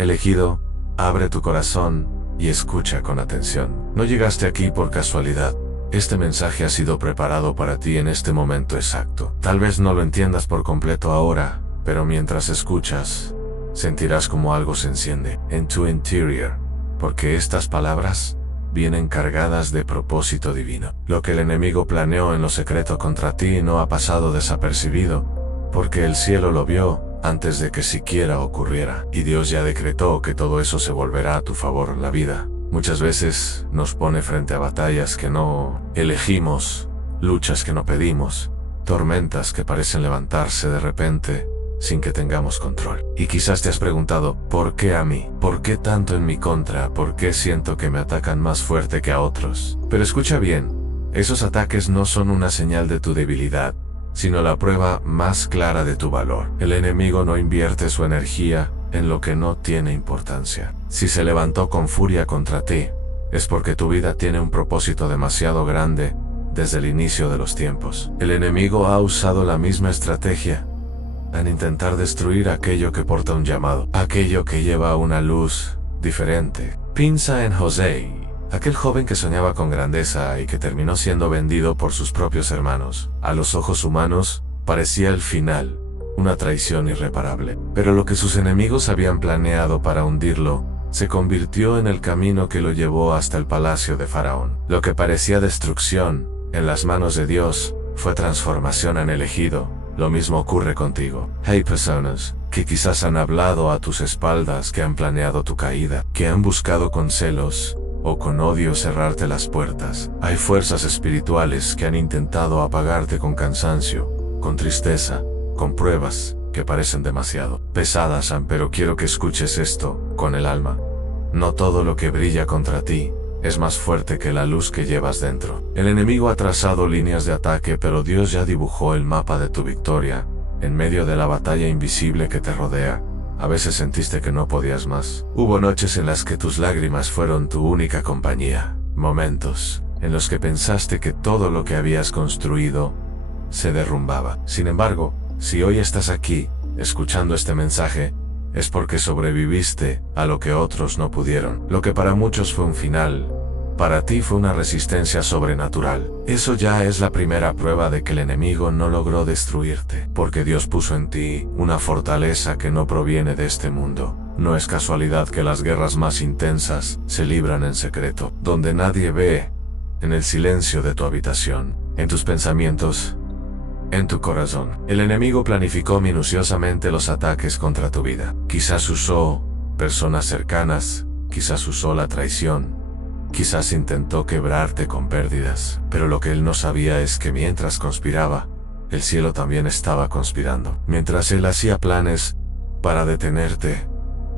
Elegido, abre tu corazón y escucha con atención. No llegaste aquí por casualidad. Este mensaje ha sido preparado para ti en este momento exacto. Tal vez no lo entiendas por completo ahora, pero mientras escuchas, sentirás como algo se enciende en tu interior, porque estas palabras vienen cargadas de propósito divino. Lo que el enemigo planeó en lo secreto contra ti no ha pasado desapercibido, porque el cielo lo vio antes de que siquiera ocurriera, y Dios ya decretó que todo eso se volverá a tu favor. La vida muchas veces nos pone frente a batallas que no elegimos, luchas que no pedimos, tormentas que parecen levantarse de repente sin que tengamos control. Y quizás te has preguntado, ¿por qué a mí? ¿Por qué tanto en mi contra? ¿Por qué siento que me atacan más fuerte que a otros? Pero escucha bien, esos ataques no son una señal de tu debilidad, sino la prueba más clara de tu valor. El enemigo no invierte su energía en lo que no tiene importancia. Si se levantó con furia contra ti, es porque tu vida tiene un propósito demasiado grande desde el inicio de los tiempos. El enemigo ha usado la misma estrategia en intentar destruir aquello que porta un llamado, aquello que lleva una luz diferente. Piensa en José, aquel joven que soñaba con grandeza y que terminó siendo vendido por sus propios hermanos. A los ojos humanos, parecía el final, una traición irreparable. Pero lo que sus enemigos habían planeado para hundirlo, se convirtió en el camino que lo llevó hasta el palacio de Faraón. Lo que parecía destrucción, en las manos de Dios, fue transformación en elegido. Lo mismo ocurre contigo. Hay personas que quizás han hablado a tus espaldas, que han planeado tu caída, que han buscado con celos o con odio cerrarte las puertas. Hay fuerzas espirituales que han intentado apagarte con cansancio, con tristeza, con pruebas que parecen demasiado pesadas, pero quiero que escuches esto con el alma. No todo lo que brilla contra ti es más fuerte que la luz que llevas dentro. El enemigo ha trazado líneas de ataque, pero Dios ya dibujó el mapa de tu victoria. En medio de la batalla invisible que te rodea, a veces sentiste que no podías más. Hubo noches en las que tus lágrimas fueron tu única compañía. Momentos en los que pensaste que todo lo que habías construido se derrumbaba. Sin embargo, si hoy estás aquí, escuchando este mensaje, es porque sobreviviste a lo que otros no pudieron. Lo que para muchos fue un final, para ti fue una resistencia sobrenatural. Eso ya es la primera prueba de que el enemigo no logró destruirte, porque Dios puso en ti una fortaleza que no proviene de este mundo. No es casualidad que las guerras más intensas se libran en secreto, donde nadie ve, en el silencio de tu habitación, en tus pensamientos, en tu corazón. El enemigo planificó minuciosamente los ataques contra tu vida. Quizás usó personas cercanas, quizás usó la traición, quizás intentó quebrarte con pérdidas. Pero lo que él no sabía es que mientras conspiraba, el cielo también estaba conspirando. Mientras él hacía planes para detenerte,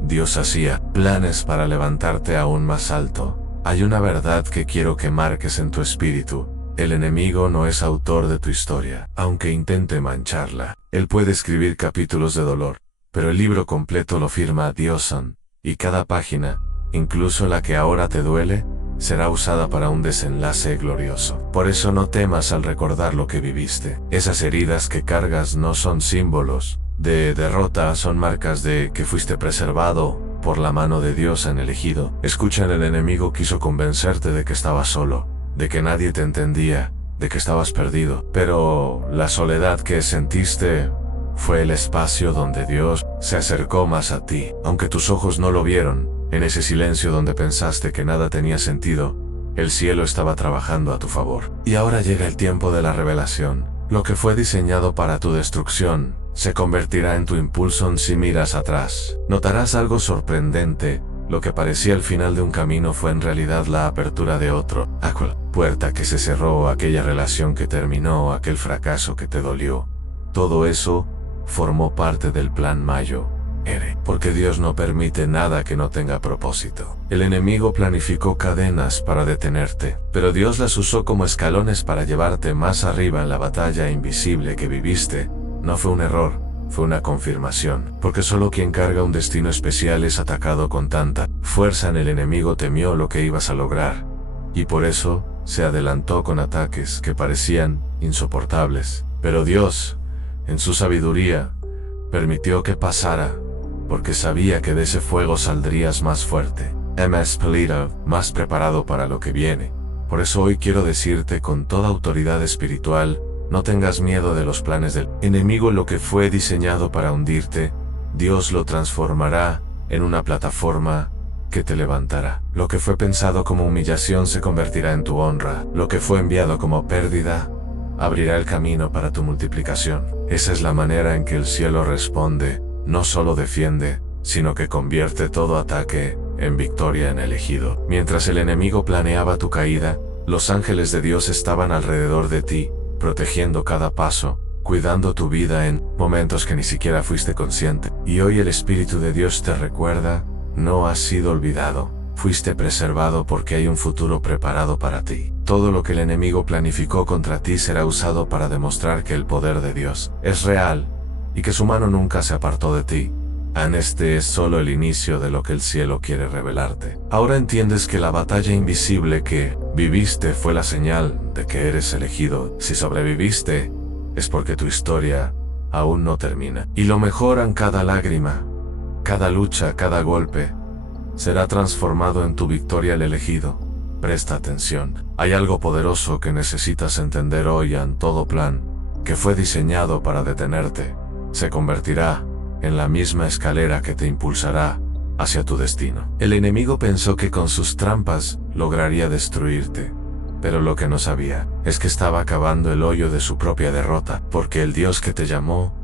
Dios hacía planes para levantarte aún más alto. Hay una verdad que quiero que marques en tu espíritu. El enemigo no es autor de tu historia, aunque intente mancharla. Él puede escribir capítulos de dolor, pero el libro completo lo firma Dios, y cada página, incluso la que ahora te duele, será usada para un desenlace glorioso. Por eso no temas al recordar lo que viviste. Esas heridas que cargas no son símbolos de derrota, son marcas de que fuiste preservado por la mano de Dios en elegido. Escucha, el enemigo quiso convencerte de que estabas solo, de que nadie te entendía, de que estabas perdido. Pero la soledad que sentiste fue el espacio donde Dios se acercó más a ti. Aunque tus ojos no lo vieron, en ese silencio donde pensaste que nada tenía sentido, el cielo estaba trabajando a tu favor. Y ahora llega el tiempo de la revelación. Lo que fue diseñado para tu destrucción se convertirá en tu impulso si miras atrás. Notarás algo sorprendente. Lo que parecía el final de un camino fue en realidad la apertura de otro. Aquella puerta que se cerró, aquella relación que terminó, aquel fracaso que te dolió. Todo eso formó parte del plan Mayo. Porque Dios no permite nada que no tenga propósito. El enemigo planificó cadenas para detenerte, pero Dios las usó como escalones para llevarte más arriba en la batalla invisible que viviste. No fue un error. Fue una confirmación, porque solo quien carga un destino especial es atacado con tanta fuerza. El enemigo temió lo que ibas a lograr, y por eso se adelantó con ataques que parecían insoportables. Pero Dios, en su sabiduría, permitió que pasara, porque sabía que de ese fuego saldrías más fuerte, más pulido, más preparado para lo que viene. Por eso hoy quiero decirte con toda autoridad espiritual, no tengas miedo de los planes del enemigo. Lo que fue diseñado para hundirte, Dios lo transformará en una plataforma que te levantará. Lo que fue pensado como humillación se convertirá en tu honra. Lo que fue enviado como pérdida, abrirá el camino para tu multiplicación. Esa es la manera en que el cielo responde, no solo defiende, sino que convierte todo ataque en victoria en el elegido. Mientras el enemigo planeaba tu caída, los ángeles de Dios estaban alrededor de ti, protegiendo cada paso, cuidando tu vida en momentos que ni siquiera fuiste consciente. Y hoy el Espíritu de Dios te recuerda, no has sido olvidado, fuiste preservado porque hay un futuro preparado para ti. Todo lo que el enemigo planificó contra ti será usado para demostrar que el poder de Dios es real y que su mano nunca se apartó de ti. Este es solo el inicio de lo que el cielo quiere revelarte. Ahora entiendes que la batalla invisible que viviste fue la señal de que eres elegido. Si sobreviviste, es porque tu historia aún no termina. Y lo mejoran cada lágrima, cada lucha, cada golpe, será transformado en tu victoria el elegido. Presta atención. Hay algo poderoso que necesitas entender hoy. En todo plan que fue diseñado para detenerte, se convertirá en la misma escalera que te impulsará hacia tu destino. El enemigo pensó que con sus trampas lograría destruirte, pero lo que no sabía es que estaba cavando el hoyo de su propia derrota, porque el Dios que te llamó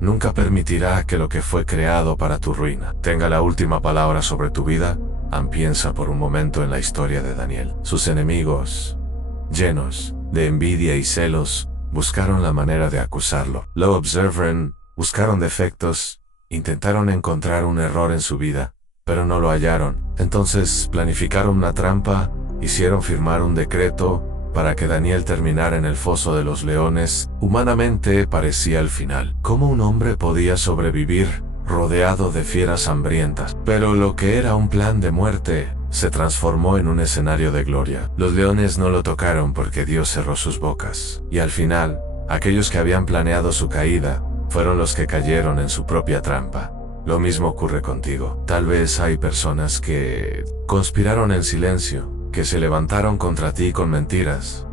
nunca permitirá que lo que fue creado para tu ruina tenga la última palabra sobre tu vida. Piensa por un momento en la historia de Daniel. Sus enemigos, llenos de envidia y celos, buscaron la manera de acusarlo. Lo observaron, buscaron defectos, intentaron encontrar un error en su vida, pero no lo hallaron. Entonces planificaron una trampa, hicieron firmar un decreto para que Daniel terminara en el foso de los leones. Humanamente parecía el final. ¿Cómo un hombre podía sobrevivir rodeado de fieras hambrientas? Pero lo que era un plan de muerte se transformó en un escenario de gloria. Los leones no lo tocaron porque Dios cerró sus bocas. Y al final, aquellos que habían planeado su caída fueron los que cayeron en su propia trampa. Lo mismo ocurre contigo. Tal vez hay personas que conspiraron en silencio, que se levantaron contra ti con mentiras,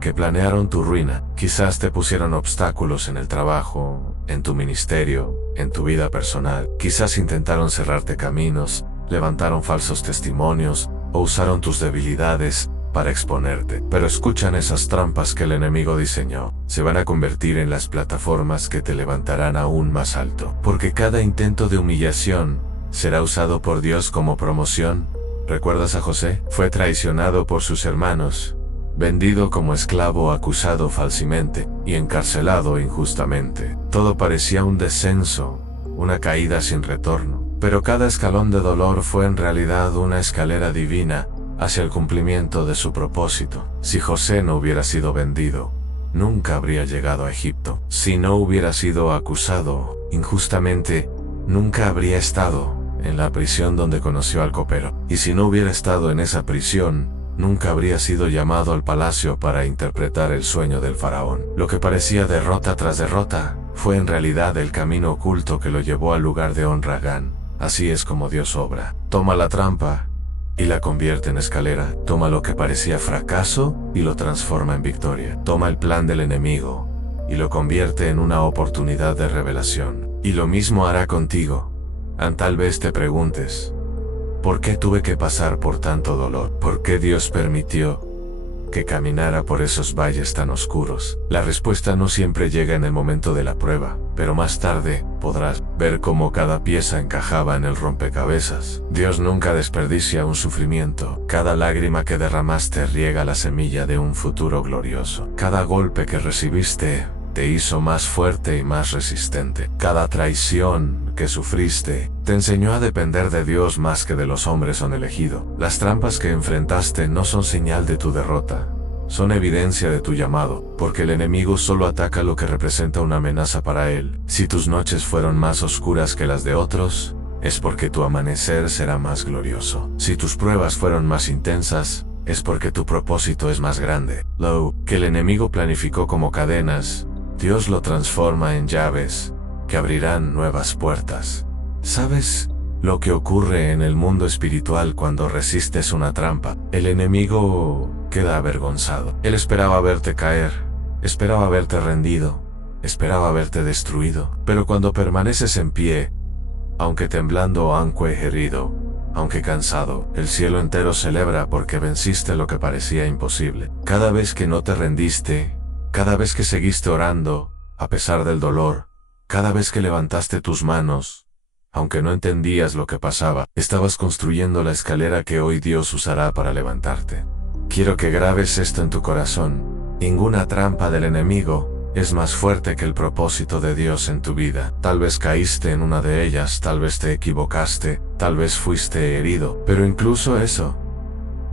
que planearon tu ruina. Quizás te pusieron obstáculos en el trabajo, en tu ministerio, en tu vida personal. Quizás intentaron cerrarte caminos, levantaron falsos testimonios o usaron tus debilidades para exponerte. Pero escuchan esas trampas que el enemigo diseñó. Se van a convertir en las plataformas que te levantarán aún más alto. Porque cada intento de humillación será usado por Dios como promoción. ¿Recuerdas a José? Fue traicionado por sus hermanos, vendido como esclavo, acusado falsamente y encarcelado injustamente. Todo parecía un descenso, una caída sin retorno. Pero cada escalón de dolor fue en realidad una escalera divina hacia el cumplimiento de su propósito. Si José no hubiera sido vendido, nunca habría llegado a Egipto. Si no hubiera sido acusado injustamente, nunca habría estado en la prisión donde conoció al copero. Y si no hubiera estado en esa prisión, nunca habría sido llamado al palacio para interpretar el sueño del faraón. Lo que parecía derrota tras derrota, fue en realidad el camino oculto que lo llevó al lugar de honra. Así es como Dios obra. Toma la trampa y la convierte en escalera. Toma lo que parecía fracaso y lo transforma en victoria. Toma el plan del enemigo y lo convierte en una oportunidad de revelación. Y lo mismo hará contigo. Tal vez te preguntes, ¿por qué tuve que pasar por tanto dolor? ¿Por qué Dios permitió que caminara por esos valles tan oscuros? La respuesta no siempre llega en el momento de la prueba, pero más tarde podrás ver cómo cada pieza encajaba en el rompecabezas. Dios nunca desperdicia un sufrimiento. Cada lágrima que derramaste riega la semilla de un futuro glorioso. Cada golpe que recibiste te hizo más fuerte y más resistente. Cada traición que sufriste te enseñó a depender de Dios más que de los hombres son elegido. Las trampas que enfrentaste no son señal de tu derrota, son evidencia de tu llamado, porque el enemigo solo ataca lo que representa una amenaza para él. Si tus noches fueron más oscuras que las de otros, es porque tu amanecer será más glorioso. Si tus pruebas fueron más intensas, es porque tu propósito es más grande. Lo que el enemigo planificó como cadenas, Dios lo transforma en llaves que abrirán nuevas puertas. ¿Sabes lo que ocurre en el mundo espiritual cuando resistes una trampa? El enemigo queda avergonzado. Él esperaba verte caer, esperaba verte rendido, esperaba verte destruido. Pero cuando permaneces en pie, aunque temblando, aunque herido, aunque cansado, el cielo entero celebra porque venciste lo que parecía imposible. Cada vez que no te rendiste, cada vez que seguiste orando, a pesar del dolor, cada vez que levantaste tus manos, aunque no entendías lo que pasaba, estabas construyendo la escalera que hoy Dios usará para levantarte. Quiero que grabes esto en tu corazón. Ninguna trampa del enemigo es más fuerte que el propósito de Dios en tu vida. Tal vez caíste en una de ellas, tal vez te equivocaste, tal vez fuiste herido, pero incluso eso,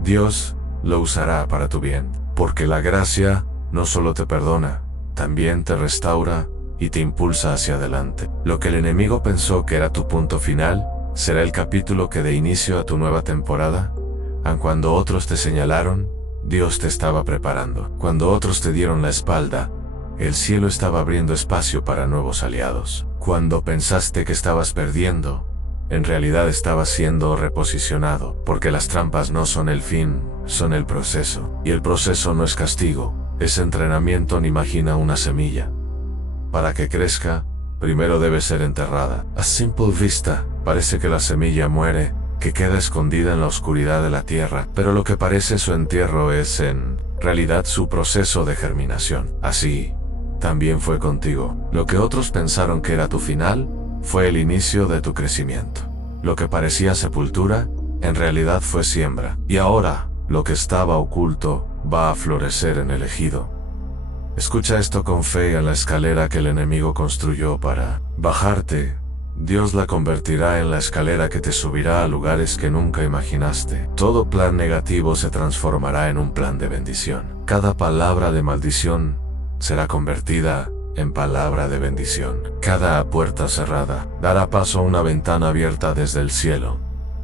Dios lo usará para tu bien. Porque la gracia no solo te perdona, también te restaura y te impulsa hacia adelante. Lo que el enemigo pensó que era tu punto final, será el capítulo que dé inicio a tu nueva temporada. Aun cuando otros te señalaron, Dios te estaba preparando. Cuando otros te dieron la espalda, el cielo estaba abriendo espacio para nuevos aliados. Cuando pensaste que estabas perdiendo, en realidad estabas siendo reposicionado, porque las trampas no son el fin, son el proceso. Y el proceso no es castigo, es entrenamiento. Imagina una semilla. Para que crezca, primero debe ser enterrada. A simple vista, parece que la semilla muere, que queda escondida en la oscuridad de la tierra, pero lo que parece su entierro es en realidad su proceso de germinación. Así, también fue contigo. Lo que otros pensaron que era tu final, fue el inicio de tu crecimiento. Lo que parecía sepultura, en realidad fue siembra. Y ahora, lo que estaba oculto, va a florecer en el ejido. Escucha esto con fe. En la escalera que el enemigo construyó para bajarte, Dios la convertirá en la escalera que te subirá a lugares que nunca imaginaste. Todo plan negativo se transformará en un plan de bendición. Cada palabra de maldición será convertida en palabra de bendición. Cada puerta cerrada dará paso a una ventana abierta desde el cielo.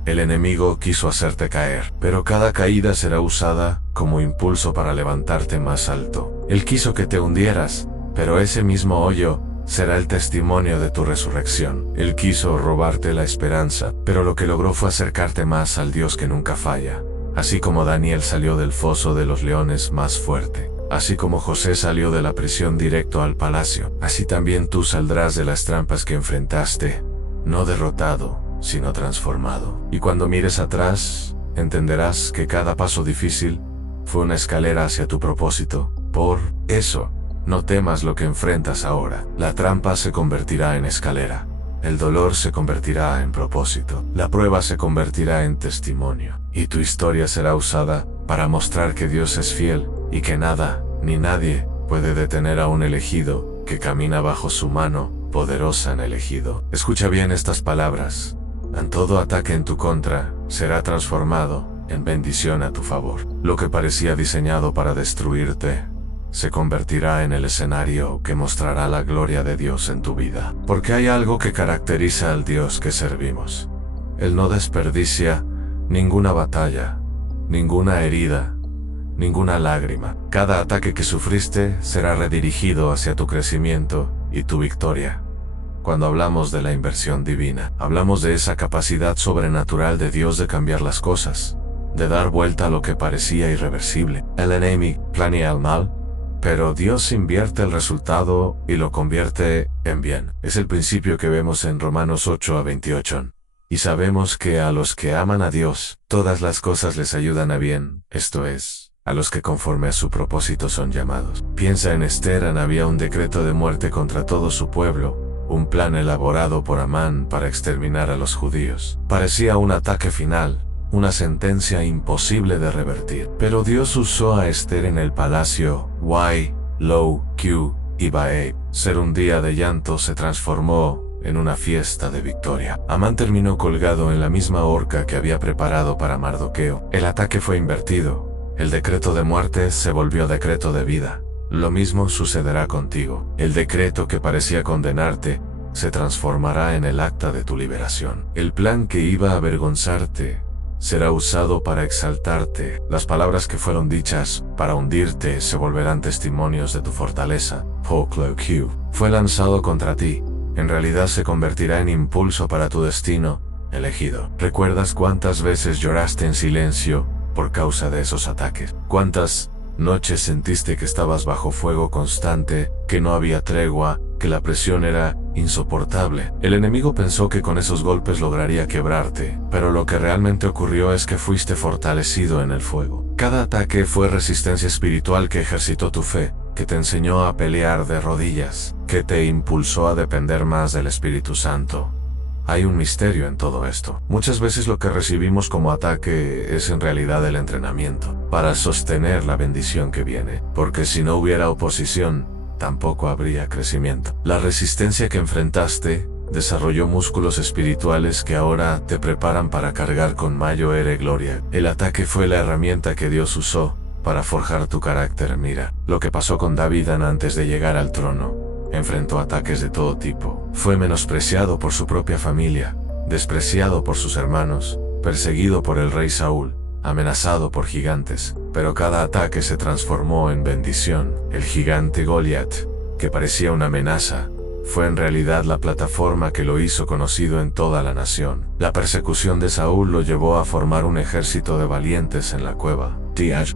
El enemigo quiso hacerte caer, pero cada caída será usada como impulso para levantarte más alto. Él quiso que te hundieras, pero ese mismo hoyo será el testimonio de tu resurrección. Él quiso robarte la esperanza, pero lo que logró fue acercarte más al Dios que nunca falla. Así como Daniel salió del foso de los leones más fuerte, así como José salió de la prisión directo al palacio, así también tú saldrás de las trampas que enfrentaste, no derrotado, sino transformado. Y cuando mires atrás, entenderás que cada paso difícil fue una escalera hacia tu propósito. Por eso, no temas lo que enfrentas ahora. La trampa se convertirá en escalera. El dolor se convertirá en propósito. La prueba se convertirá en testimonio. Y tu historia será usada para mostrar que Dios es fiel y que nada, ni nadie, puede detener a un elegido que camina bajo su mano poderosa en el ejido. Escucha bien estas palabras. En todo ataque en tu contra será transformado en bendición a tu favor. Lo que parecía diseñado para destruirte se convertirá en el escenario que mostrará la gloria de Dios en tu vida. Porque hay algo que caracteriza al Dios que servimos. Él no desperdicia ninguna batalla, ninguna herida, ninguna lágrima. Cada ataque que sufriste será redirigido hacia tu crecimiento y tu victoria. Cuando hablamos de la inversión divina, hablamos de esa capacidad sobrenatural de Dios de cambiar las cosas, de dar vuelta a lo que parecía irreversible. El enemigo planea el mal, pero Dios invierte el resultado y lo convierte en bien. Es el principio que vemos en Romanos 8:28. Y sabemos que a los que aman a Dios, todas las cosas les ayudan a bien, esto es, a los que conforme a su propósito son llamados. Piensa en Esther. Había un decreto de muerte contra todo su pueblo, un plan elaborado por Amán para exterminar a los judíos. Parecía un ataque final, una sentencia imposible de revertir. Pero Dios usó a Esther en el palacio Y, Low, Q y Bae. Ser un día de llanto se transformó en una fiesta de victoria. Amán terminó colgado en la misma horca que había preparado para Mardoqueo. El ataque fue invertido. El decreto de muerte se volvió decreto de vida. Lo mismo sucederá contigo. El decreto que parecía condenarte se transformará en el acta de tu liberación. El plan que iba a avergonzarte será usado para exaltarte. Las palabras que fueron dichas para hundirte se volverán testimonios de tu fortaleza. Q fue lanzado contra ti, en realidad se convertirá en impulso para tu destino elegido. ¿Recuerdas cuántas veces lloraste en silencio por causa de esos ataques? ¿Cuántas noches sentiste que estabas bajo fuego constante, que no había tregua, que la presión era insoportable? El enemigo pensó que con esos golpes lograría quebrarte, pero lo que realmente ocurrió es que fuiste fortalecido en el fuego. Cada ataque fue resistencia espiritual que ejercitó tu fe, que te enseñó a pelear de rodillas, que te impulsó a depender más del Espíritu Santo. Hay un misterio en todo esto. Muchas veces lo que recibimos como ataque es en realidad el entrenamiento para sostener la bendición que viene, porque si no hubiera oposición, tampoco habría crecimiento. La resistencia que enfrentaste desarrolló músculos espirituales que ahora te preparan para cargar con mayor gloria. El ataque fue la herramienta que Dios usó para forjar tu carácter. Mira lo que pasó con David antes de llegar al trono. Enfrentó ataques de todo tipo. Fue menospreciado por su propia familia, despreciado por sus hermanos, perseguido por el rey Saúl, amenazado por gigantes, pero cada ataque se transformó en bendición. El gigante Goliat, que parecía una amenaza, fue en realidad la plataforma que lo hizo conocido en toda la nación. La persecución de Saúl lo llevó a formar un ejército de valientes en la cueva.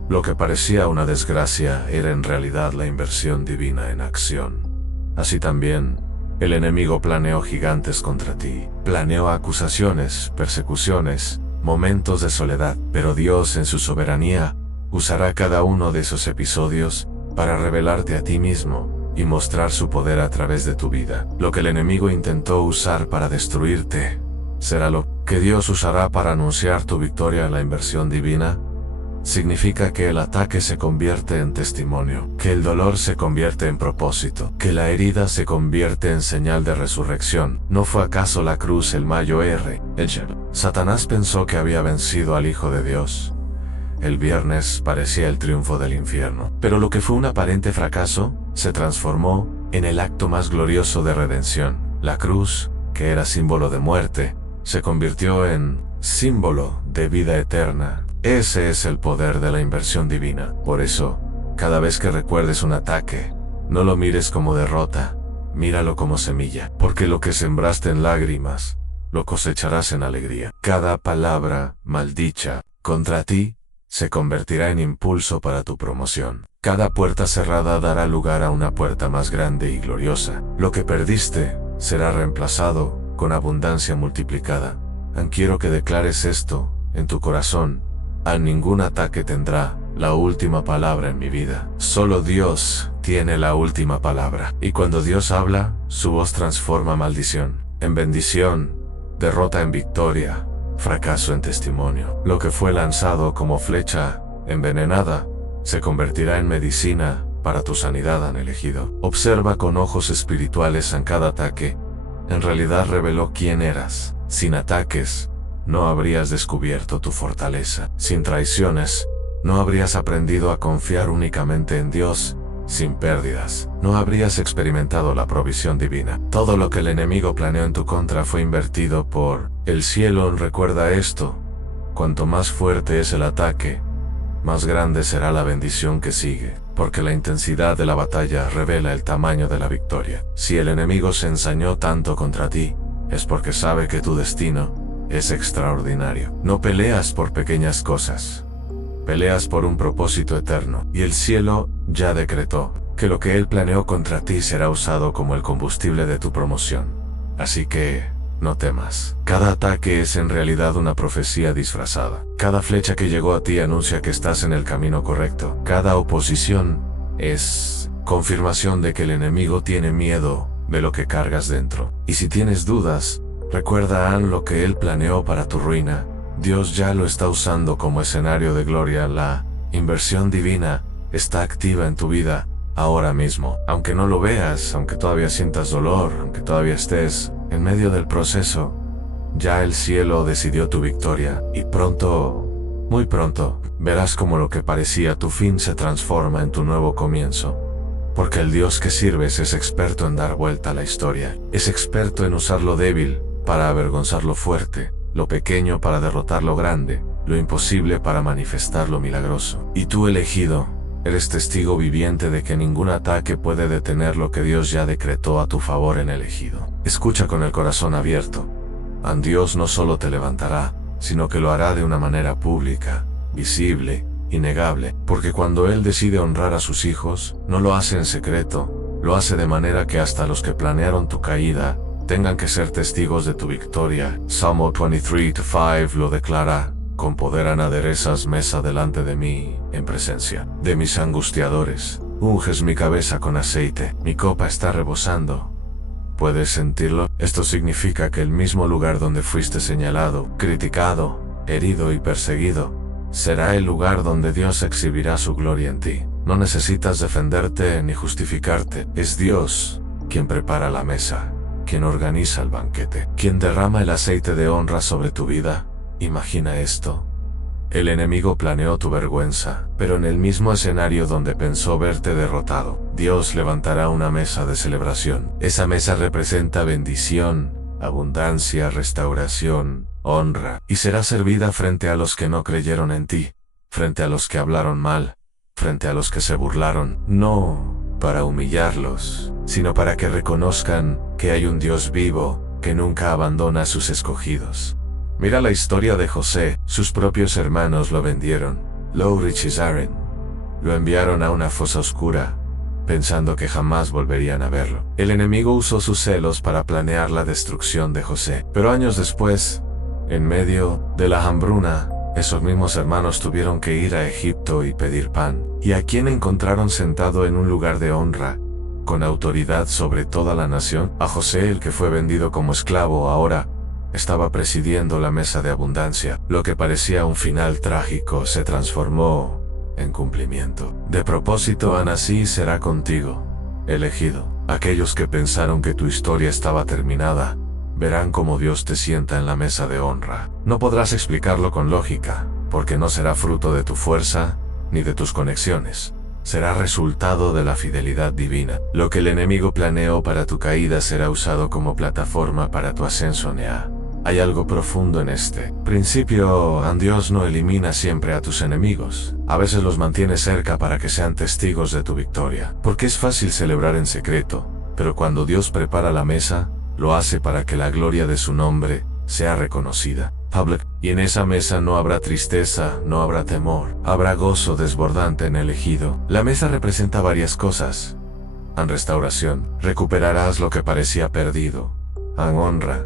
Lo que parecía una desgracia era en realidad la inversión divina en acción. Así también, el enemigo planeó gigantes contra ti, planeó acusaciones, persecuciones, momentos de soledad, pero Dios en su soberanía usará cada uno de esos episodios para revelarte a ti mismo y mostrar su poder a través de tu vida. Lo que el enemigo intentó usar para destruirte será lo que Dios usará para anunciar tu victoria en la inversión divina. Significa que el ataque se convierte en testimonio, que el dolor se convierte en propósito, que la herida se convierte en señal de resurrección. ¿No fue acaso la cruz el mayor error? Satanás pensó que había vencido al Hijo de Dios. El viernes parecía el triunfo del infierno, pero lo que fue un aparente fracaso se transformó en el acto más glorioso de redención. La cruz, que era símbolo de muerte, se convirtió en símbolo de vida eterna. Ese es el poder de la inversión divina. Por eso, cada vez que recuerdes un ataque, no lo mires como derrota, míralo como semilla, porque lo que sembraste en lágrimas, lo cosecharás en alegría. Cada palabra maldicha contra ti se convertirá en impulso para tu promoción. Cada puerta cerrada dará lugar a una puerta más grande y gloriosa. Lo que perdiste será reemplazado con abundancia multiplicada. Quiero que declares esto en tu corazón. A ningún ataque tendrá la última palabra en mi vida. Solo Dios tiene la última palabra. Y cuando Dios habla, su voz transforma maldición en bendición, derrota en victoria, fracaso en testimonio. Lo que fue lanzado como flecha envenenada se convertirá en medicina para tu sanidad, han elegido. Observa con ojos espirituales en cada ataque. En realidad reveló quién eras. Sin ataques, no habrías descubierto tu fortaleza. Sin traiciones, no habrías aprendido a confiar únicamente en Dios. Sin pérdidas, no habrías experimentado la provisión divina. Todo lo que el enemigo planeó en tu contra fue invertido por el cielo. Recuerda esto: cuanto más fuerte es el ataque, más grande será la bendición que sigue, porque la intensidad de la batalla revela el tamaño de la victoria. Si el enemigo se ensañó tanto contra ti, es porque sabe que tu destino es extraordinario. No peleas por pequeñas cosas, peleas por un propósito eterno, y el cielo ya decretó que lo que él planeó contra ti será usado como el combustible de tu promoción. Así que no temas. Cada ataque es en realidad una profecía disfrazada. Cada flecha que llegó a ti anuncia que estás en el camino correcto. Cada oposición es confirmación de que el enemigo tiene miedo de lo que cargas dentro. Y si tienes dudas, recuerda lo que él planeó para tu ruina. Dios ya lo está usando como escenario de gloria. La inversión divina está activa en tu vida ahora mismo. Aunque no lo veas, aunque todavía sientas dolor, aunque todavía estés en medio del proceso, ya el cielo decidió tu victoria. Y pronto, muy pronto, verás como lo que parecía tu fin se transforma en tu nuevo comienzo. Porque el Dios que sirves es experto en dar vuelta a la historia. Es experto en usar lo débil para avergonzar lo fuerte, lo pequeño para derrotar lo grande, lo imposible para manifestar lo milagroso. Y tú, elegido, eres testigo viviente de que ningún ataque puede detener lo que Dios ya decretó a tu favor en elegido. Escucha con el corazón abierto. Dios no solo te levantará, sino que lo hará de una manera pública, visible, innegable, porque cuando Él decide honrar a sus hijos, no lo hace en secreto, lo hace de manera que hasta los que planearon tu caída tengan que ser testigos de tu victoria. Salmo 23:5 lo declara: con poder aderezas mesa delante de mí, en presencia de mis angustiadores. Unges mi cabeza con aceite, mi copa está rebosando. ¿Puedes sentirlo? Esto significa que el mismo lugar donde fuiste señalado, criticado, herido y perseguido, será el lugar donde Dios exhibirá su gloria en ti. No necesitas defenderte ni justificarte. Es Dios quien prepara la mesa, quien organiza el banquete, quien derrama el aceite de honra sobre tu vida. Imagina esto. El enemigo planeó tu vergüenza, pero en el mismo escenario donde pensó verte derrotado, Dios levantará una mesa de celebración. Esa mesa representa bendición, abundancia, restauración, honra, y será servida frente a los que no creyeron en ti, frente a los que hablaron mal, frente a los que se burlaron, no para humillarlos, sino para que reconozcan que hay un Dios vivo que nunca abandona a sus escogidos. Mira la historia de José. Sus propios hermanos lo vendieron, Lorich y Zaren. Lo enviaron a una fosa oscura, pensando que jamás volverían a verlo. El enemigo usó sus celos para planear la destrucción de José. Pero años después, en medio de la hambruna, esos mismos hermanos tuvieron que ir a Egipto y pedir pan. ¿Y a quién encontraron sentado en un lugar de honra, con autoridad sobre toda la nación? A José, el que fue vendido como esclavo, ahora estaba presidiendo la mesa de abundancia. Lo que parecía un final trágico se transformó en cumplimiento. De propósito, así será contigo, elegido. Aquellos que pensaron que tu historia estaba terminada, verán cómo Dios te sienta en la mesa de honra. No podrás explicarlo con lógica, porque no será fruto de tu fuerza ni de tus conexiones. Será resultado de la fidelidad divina. Lo que el enemigo planeó para tu caída será usado como plataforma para tu ascenso. Hay algo profundo en este principio. Dios no elimina siempre a tus enemigos. A veces los mantiene cerca para que sean testigos de tu victoria. Porque es fácil celebrar en secreto, pero cuando Dios prepara la mesa, lo hace para que la gloria de su nombre sea reconocida. Y en esa mesa no habrá tristeza, no habrá temor, habrá gozo desbordante en el elegido. La mesa representa varias cosas. Restauración. Recuperarás lo que parecía perdido. Honra.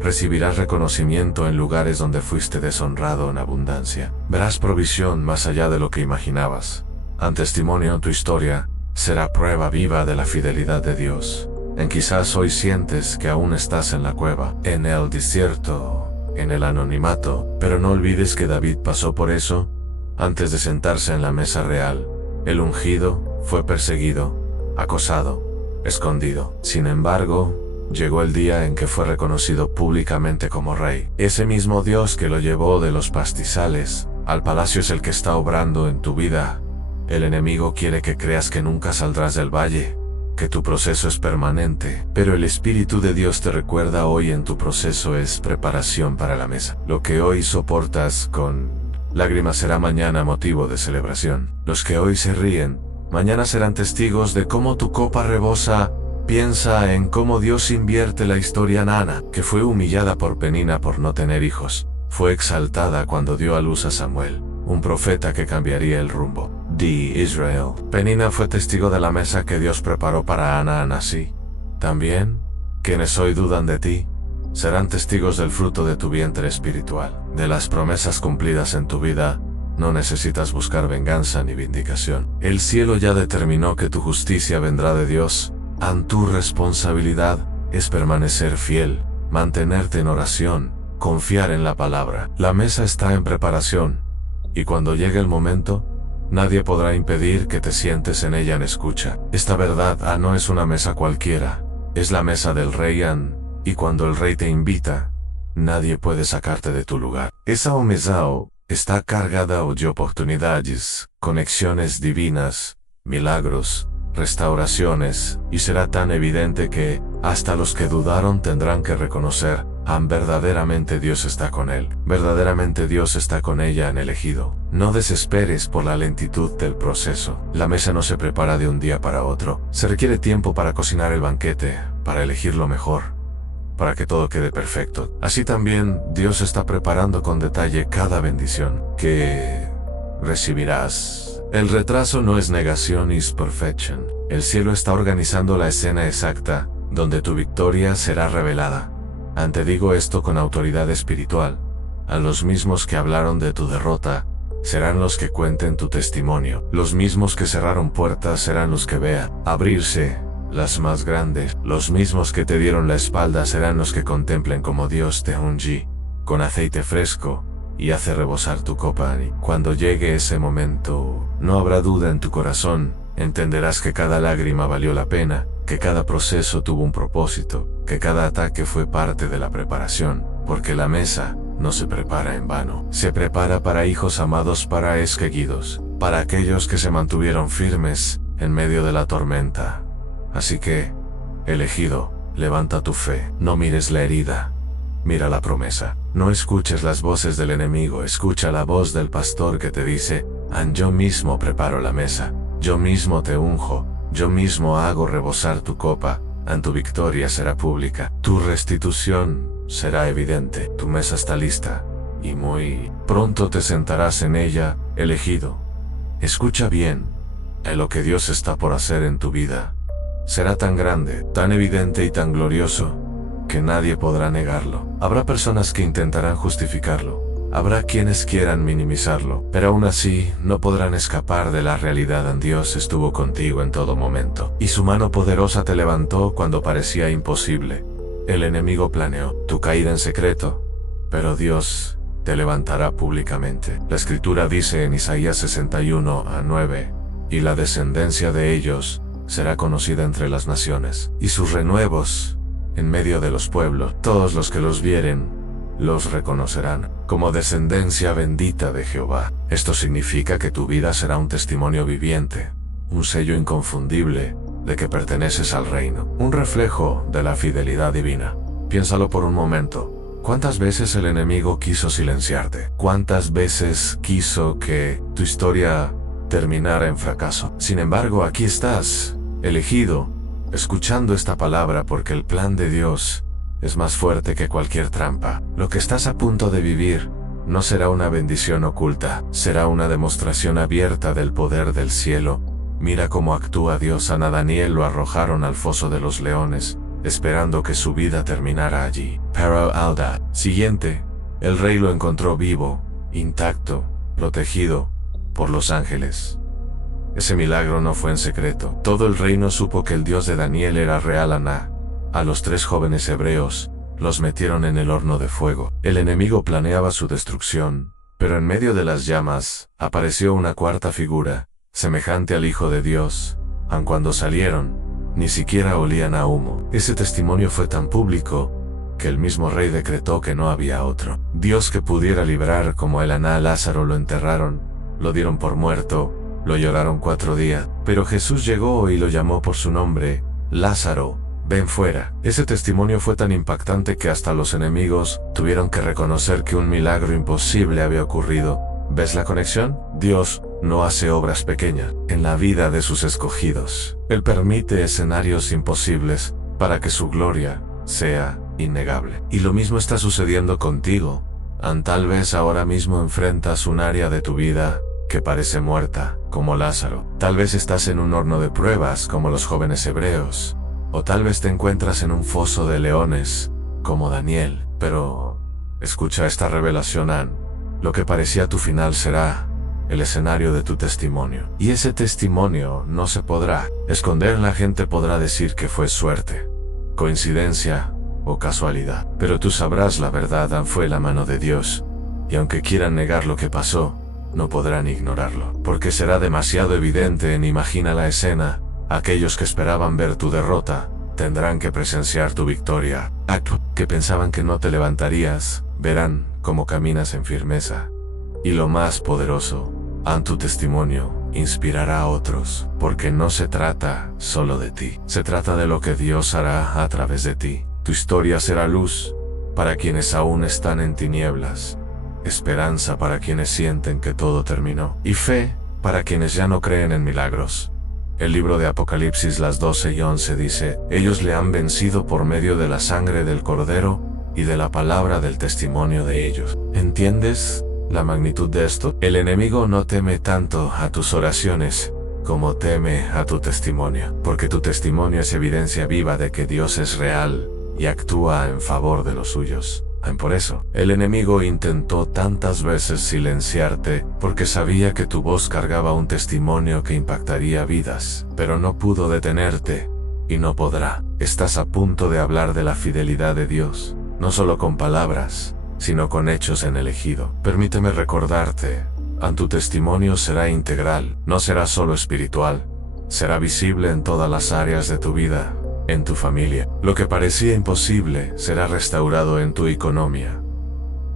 Recibirás reconocimiento en lugares donde fuiste deshonrado en abundancia. Verás provisión más allá de lo que imaginabas. Testimonio. Tu historia será prueba viva de la fidelidad de Dios. Quizás hoy sientes que aún estás en la cueva, en el desierto, en el anonimato, pero no olvides que David pasó por eso antes de sentarse en la mesa real. El ungido fue perseguido, acosado, escondido. Sin embargo, llegó el día en que fue reconocido públicamente como rey. Ese mismo Dios que lo llevó de los pastizales al palacio es el que está obrando en tu vida. El enemigo quiere que creas que nunca saldrás del valle, que tu proceso es permanente, pero el Espíritu de Dios te recuerda hoy en tu proceso es preparación para la mesa. Lo que hoy soportas con lágrimas será mañana motivo de celebración. Los que hoy se ríen, mañana serán testigos de cómo tu copa rebosa. Piensa en cómo Dios invierte la historia. Ana, que fue humillada por Penina por no tener hijos, fue exaltada cuando dio a luz a Samuel, un profeta que cambiaría el rumbo de Israel. Penina fue testigo de la mesa que Dios preparó para Ana. Así, también, quienes hoy dudan de ti, serán testigos del fruto de tu vientre espiritual, de las promesas cumplidas en tu vida. No necesitas buscar venganza ni vindicación. El cielo ya determinó que tu justicia vendrá de Dios. Tu responsabilidad es permanecer fiel, mantenerte en oración, confiar en la palabra. La mesa está en preparación, y cuando llegue el momento, nadie podrá impedir que te sientes en ella en escucha. Esta verdad no es una mesa cualquiera, es la mesa del rey y cuando el rey te invita, nadie puede sacarte de tu lugar. Esa mesa está cargada de oportunidades, conexiones divinas, milagros, restauraciones, y será tan evidente que hasta los que dudaron tendrán que reconocer, verdaderamente Dios está con él, verdaderamente Dios está con ella en elegido. No desesperes por la lentitud del proceso. La mesa no se prepara de un día para otro. Se requiere tiempo para cocinar el banquete, para elegir lo mejor, para que todo quede perfecto. Así también Dios está preparando con detalle cada bendición que recibirás. El retraso no es negación, es perfection. El cielo está organizando la escena exacta donde tu victoria será revelada. Ante digo esto con autoridad espiritual. A los mismos que hablaron de tu derrota serán los que cuenten tu testimonio. Los mismos que cerraron puertas serán los que vean abrirse las más grandes. Los mismos que te dieron la espalda serán los que contemplen como Dios te unge con aceite fresco y hace rebosar tu copa. Y cuando llegue ese momento, no habrá duda en tu corazón. Entenderás que cada lágrima valió la pena, que cada proceso tuvo un propósito, que cada ataque fue parte de la preparación, porque la mesa no se prepara en vano. Se prepara para hijos amados, para escogidos, para aquellos que se mantuvieron firmes en medio de la tormenta. Así que, elegido, levanta tu fe, no mires la herida, mira la promesa. No escuches las voces del enemigo, escucha la voz del pastor que te dice: yo mismo preparo la mesa, yo mismo te unjo, yo mismo hago rebosar tu copa, tu victoria será pública, tu restitución será evidente, tu mesa está lista, y muy pronto te sentarás en ella, elegido. Escucha bien, lo que Dios está por hacer en tu vida será tan grande, tan evidente y tan glorioso, que nadie podrá negarlo. Habrá personas que intentarán justificarlo, habrá quienes quieran minimizarlo, pero aún así no podrán escapar de la realidad. Dios estuvo contigo en todo momento, y su mano poderosa te levantó cuando parecía imposible. El enemigo planeó tu caída en secreto, pero Dios te levantará públicamente. La escritura dice en Isaías 61:9, y la descendencia de ellos será conocida entre las naciones, y sus renuevos en medio de los pueblos. Todos los que los vieren los reconocerán como descendencia bendita de Jehová. Esto significa que tu vida será un testimonio viviente, un sello inconfundible de que perteneces al reino, un reflejo de la fidelidad divina. Piénsalo por un momento. ¿Cuántas veces el enemigo quiso silenciarte? ¿Cuántas veces quiso que tu historia terminara en fracaso? Sin embargo, aquí estás, elegido, escuchando esta palabra, porque el plan de Dios es más fuerte que cualquier trampa. Lo que estás a punto de vivir no será una bendición oculta, será una demostración abierta del poder del cielo. Mira cómo actúa Dios. A Daniel lo arrojaron al foso de los leones, esperando que su vida terminara allí. Pero al día siguiente, el rey lo encontró vivo, intacto, protegido por los ángeles. Ese milagro no fue en secreto. Todo el reino supo que el Dios de Daniel era real. A los 3 jóvenes hebreos los metieron en el horno de fuego. El enemigo planeaba su destrucción, pero en medio de las llamas apareció una cuarta figura, semejante al Hijo de Dios. Aun cuando salieron, ni siquiera olían a humo. Ese testimonio fue tan público que el mismo rey decretó que no había otro Dios que pudiera librar como él. A Lázaro lo enterraron, lo dieron por muerto, lo lloraron 4 días, pero Jesús llegó y lo llamó por su nombre: Lázaro, ven fuera. Ese testimonio fue tan impactante que hasta los enemigos tuvieron que reconocer que un milagro imposible había ocurrido. ¿Ves la conexión? Dios no hace obras pequeñas en la vida de sus escogidos. Él permite escenarios imposibles para que su gloria sea innegable. Y lo mismo está sucediendo contigo. Tal vez ahora mismo enfrentas un área de tu vida que parece muerta, como Lázaro. Tal vez estás en un horno de pruebas, como los jóvenes hebreos. O tal vez te encuentras en un foso de leones, como Daniel. Pero escucha esta revelación, lo que parecía tu final será el escenario de tu testimonio. Y ese testimonio no se podrá esconder. La gente podrá decir que fue suerte, coincidencia o casualidad, pero tú sabrás la verdad. Fue la mano de Dios, y aunque quieran negar lo que pasó, no podrán ignorarlo, porque será demasiado evidente. Imagina la escena. Aquellos que esperaban ver tu derrota tendrán que presenciar tu victoria. Que pensaban que no te levantarías, verán cómo caminas en firmeza. Y lo más poderoso, tu testimonio inspirará a otros, porque no se trata solo de ti, se trata de lo que Dios hará a través de ti. Tu historia será luz para quienes aún están en tinieblas, esperanza para quienes sienten que todo terminó, y fe para quienes ya no creen en milagros. El libro de Apocalipsis las 12:11 dice, ellos le han vencido por medio de la sangre del Cordero y de la palabra del testimonio de ellos. ¿Entiendes la magnitud de esto? El enemigo no teme tanto a tus oraciones como teme a tu testimonio, porque tu testimonio es evidencia viva de que Dios es real y actúa en favor de los suyos. Por eso, el enemigo intentó tantas veces silenciarte porque sabía que tu voz cargaba un testimonio que impactaría vidas, pero no pudo detenerte y no podrá. Estás a punto de hablar de la fidelidad de Dios, no solo con palabras, sino con hechos en elegido. Permíteme recordarte, tu testimonio será integral, no será solo espiritual, será visible en todas las áreas de tu vida. En tu familia, lo que parecía imposible será restaurado en tu economía.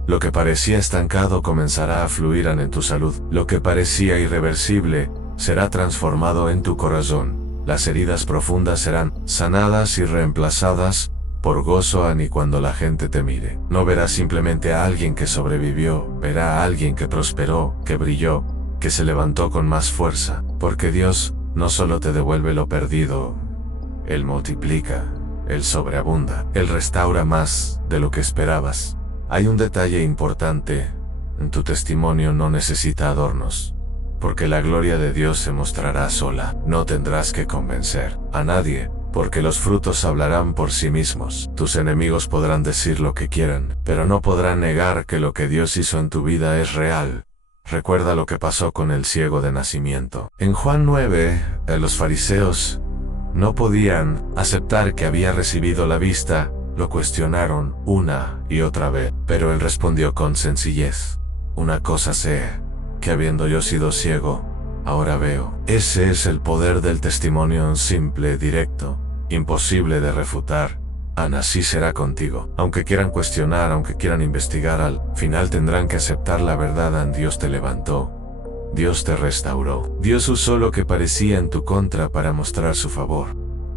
Lo que parecía estancado comenzará a fluir en tu salud. Lo que parecía irreversible será transformado en tu corazón. Las heridas profundas serán sanadas y reemplazadas por gozo y cuando la gente te mire. No verás simplemente a alguien que sobrevivió, verá a alguien que prosperó, que brilló, que se levantó con más fuerza, porque Dios no solo te devuelve lo perdido, Él multiplica, Él sobreabunda, Él restaura más de lo que esperabas. Hay un detalle importante, tu testimonio no necesita adornos, porque la gloria de Dios se mostrará sola. No tendrás que convencer a nadie, porque los frutos hablarán por sí mismos. Tus enemigos podrán decir lo que quieran, pero no podrán negar que lo que Dios hizo en tu vida es real. Recuerda lo que pasó con el ciego de nacimiento. En Juan 9, los fariseos no podían aceptar que había recibido la vista, lo cuestionaron una y otra vez, pero él respondió con sencillez: una cosa sé, que habiendo yo sido ciego, ahora veo. Ese es el poder del testimonio simple, directo, imposible de refutar. Así será contigo. Aunque quieran cuestionar, aunque quieran investigar, al final tendrán que aceptar la verdad. Dios te levantó. Dios te restauró. Dios usó lo que parecía en tu contra para mostrar su favor.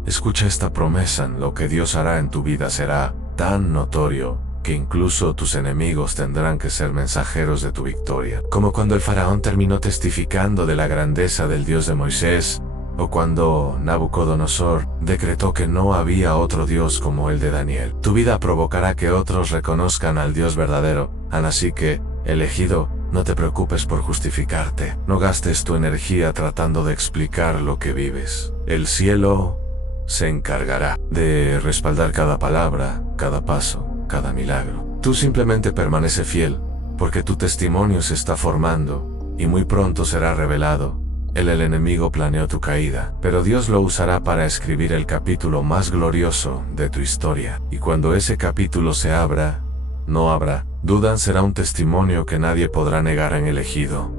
Escucha esta promesa: lo que Dios hará en tu vida será tan notorio que incluso tus enemigos tendrán que ser mensajeros de tu victoria. Como cuando el faraón terminó testificando de la grandeza del Dios de Moisés, o cuando Nabucodonosor decretó que no había otro Dios como el de Daniel. Tu vida provocará que otros reconozcan al Dios verdadero. Así que, elegido, no te preocupes por justificarte. No gastes tu energía tratando de explicar lo que vives. El cielo se encargará de respaldar cada palabra, cada paso, cada milagro. Tú simplemente permanece fiel, porque tu testimonio se está formando, y muy pronto será revelado. El enemigo planeó tu caída, pero Dios lo usará para escribir el capítulo más glorioso de tu historia. Y cuando ese capítulo se abra, no habrá duda, será un testimonio que nadie podrá negar en elegido.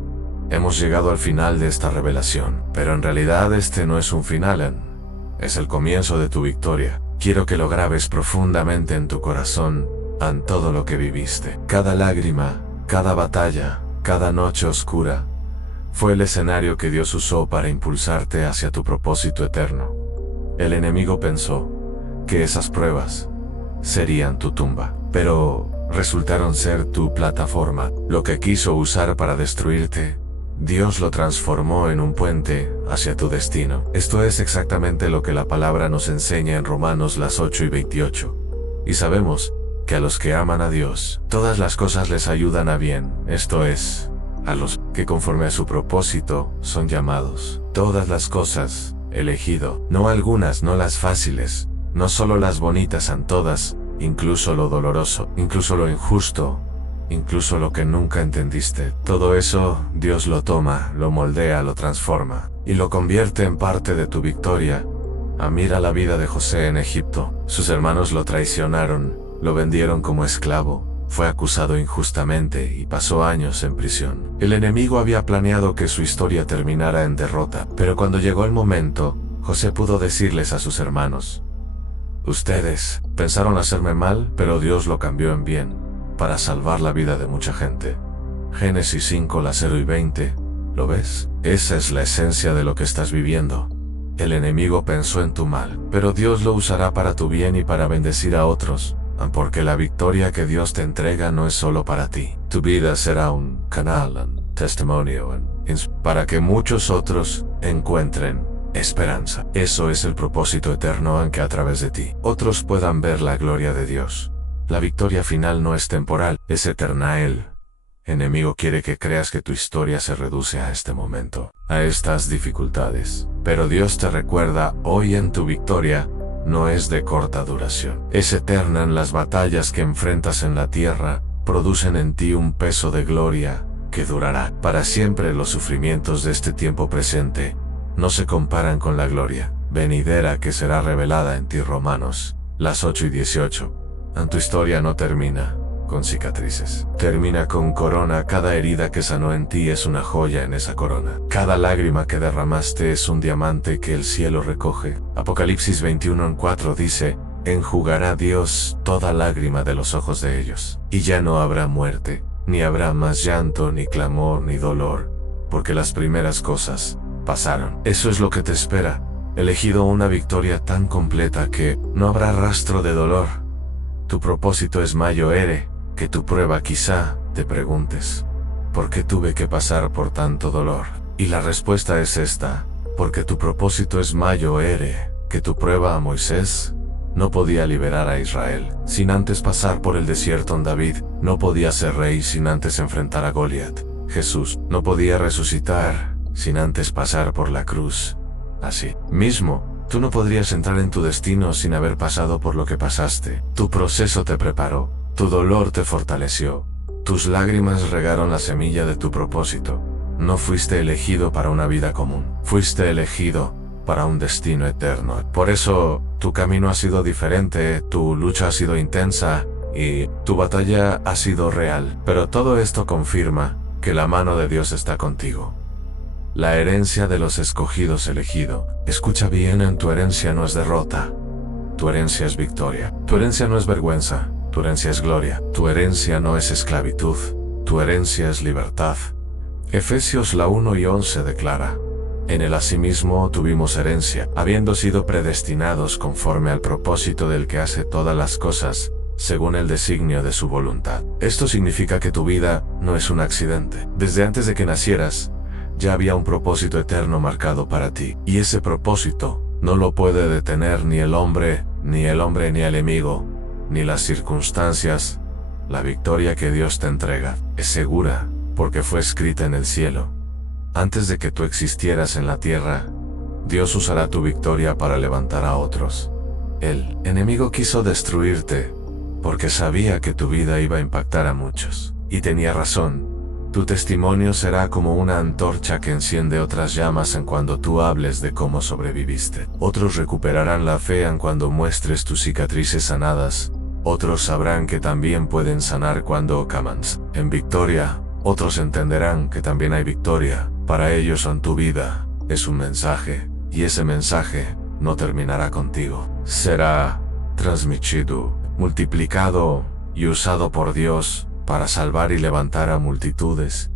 Hemos llegado al final de esta revelación, pero en realidad este no es un final, es el comienzo de tu victoria. Quiero que lo grabes profundamente en tu corazón, en todo lo que viviste. Cada lágrima, cada batalla, cada noche oscura, fue el escenario que Dios usó para impulsarte hacia tu propósito eterno. El enemigo pensó que esas pruebas serían tu tumba, pero resultaron ser tu plataforma. Lo que quiso usar para destruirte, Dios lo transformó en un puente hacia tu destino. Esto es exactamente lo que la palabra nos enseña en Romanos las 8:28. Y sabemos que a los que aman a Dios, todas las cosas les ayudan a bien, esto es, a los que conforme a su propósito son llamados. Todas las cosas, elegido, no algunas, no las fáciles, no solo las bonitas, todas, incluso lo doloroso, incluso lo injusto, incluso lo que nunca entendiste. Todo eso, Dios lo toma, lo moldea, lo transforma, y lo convierte en parte de tu victoria. Mira la vida de José en Egipto. Sus hermanos lo traicionaron, lo vendieron como esclavo, fue acusado injustamente y pasó años en prisión. El enemigo había planeado que su historia terminara en derrota, pero cuando llegó el momento, José pudo decirles a sus hermanos: ustedes pensaron hacerme mal, pero Dios lo cambió en bien, para salvar la vida de mucha gente. Génesis 5, 0 y 20, ¿lo ves? Esa es la esencia de lo que estás viviendo. El enemigo pensó en tu mal, pero Dios lo usará para tu bien y para bendecir a otros, porque la victoria que Dios te entrega no es solo para ti. Tu vida será un canal, un testimonio, para que muchos otros encuentren esperanza. Eso es el propósito eterno, aunque a través de ti otros puedan ver la gloria de Dios. La victoria final no es temporal, es eterna. El enemigo quiere que creas que tu historia se reduce a este momento, a estas dificultades. Pero Dios te recuerda hoy en tu victoria no es de corta duración. Es eterna. En las batallas que enfrentas en la tierra, producen en ti un peso de gloria que durará para siempre. Los sufrimientos de este tiempo presente no se comparan con la gloria venidera que será revelada en ti. Romanos, las 8:18. Tu historia no termina con cicatrices. Termina con corona. Cada herida que sanó en ti es una joya en esa corona. Cada lágrima que derramaste es un diamante que el cielo recoge. Apocalipsis 21:4 dice: enjugará Dios toda lágrima de los ojos de ellos. Y ya no habrá muerte, ni habrá más llanto, ni clamor, ni dolor, porque las primeras cosas pasaron. Eso es lo que te espera. Elegido una victoria tan completa que no habrá rastro de dolor. Tu propósito es mayor que tu prueba. Quizá te preguntes, ¿por qué tuve que pasar por tanto dolor? Y la respuesta es esta: porque tu propósito es mayor que tu prueba. A Moisés no podía liberar a Israel sin antes pasar por el desierto. David no podía ser rey sin antes enfrentar a Goliat. Jesús no podía resucitar sin antes pasar por la cruz. Así mismo, tú no podrías entrar en tu destino sin haber pasado por lo que pasaste. Tu proceso te preparó, tu dolor te fortaleció, tus lágrimas regaron la semilla de tu propósito. No fuiste elegido para una vida común, fuiste elegido para un destino eterno. Por eso, tu camino ha sido diferente, tu lucha ha sido intensa y tu batalla ha sido real. Pero todo esto confirma que la mano de Dios está contigo. La herencia de los escogidos elegido. Escucha bien, en tu herencia no es derrota. Tu herencia es victoria. Tu herencia no es vergüenza. Tu herencia es gloria. Tu herencia no es esclavitud. Tu herencia es libertad. Efesios 1:11 declara: en él asimismo tuvimos herencia, habiendo sido predestinados conforme al propósito del que hace todas las cosas, según el designio de su voluntad. Esto significa que tu vida no es un accidente. Desde antes de que nacieras, ya había un propósito eterno marcado para ti. Y ese propósito no lo puede detener ni el hombre, ni el enemigo, ni las circunstancias. La victoria que Dios te entrega es segura, porque fue escrita en el cielo. Antes de que tú existieras en la tierra, Dios usará tu victoria para levantar a otros. El enemigo quiso destruirte, porque sabía que tu vida iba a impactar a muchos. Y tenía razón. Tu testimonio será como una antorcha que enciende otras llamas en cuando tú hables de cómo sobreviviste. Otros recuperarán la fe en cuando muestres tus cicatrices sanadas. Otros sabrán que también pueden sanar cuando camas en victoria. Otros entenderán que también hay victoria. Para ellos en tu vida es un mensaje, y ese mensaje no terminará contigo. Será transmitido, multiplicado y usado por Dios para salvar y levantar a multitudes.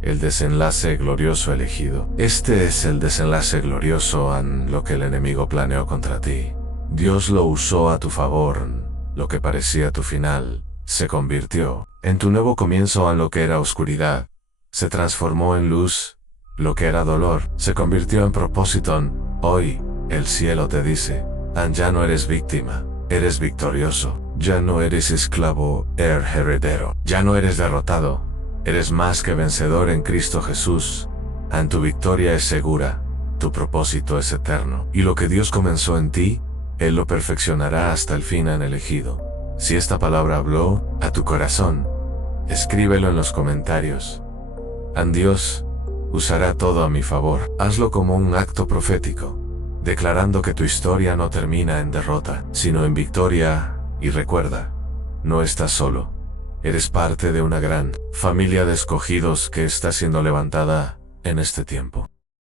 El desenlace glorioso elegido. Este es el desenlace glorioso en lo que el enemigo planeó contra ti. Dios lo usó a tu favor. Lo que parecía tu final se convirtió en tu nuevo comienzo. En lo que era oscuridad se transformó en luz. Lo que era dolor se convirtió en propósito. Hoy, el cielo te dice: ya no eres víctima, eres victorioso. Ya no eres esclavo, eres heredero. Ya no eres derrotado, eres más que vencedor en Cristo Jesús. Tu victoria es segura, tu propósito es eterno. Y lo que Dios comenzó en ti, Él lo perfeccionará hasta el fin. Han elegido. Si esta palabra habló a tu corazón, escríbelo en los comentarios. Dios usará todo a mi favor. Hazlo como un acto profético, declarando que tu historia no termina en derrota, sino en victoria. Y recuerda, no estás solo. Eres parte de una gran familia de escogidos que está siendo levantada en este tiempo.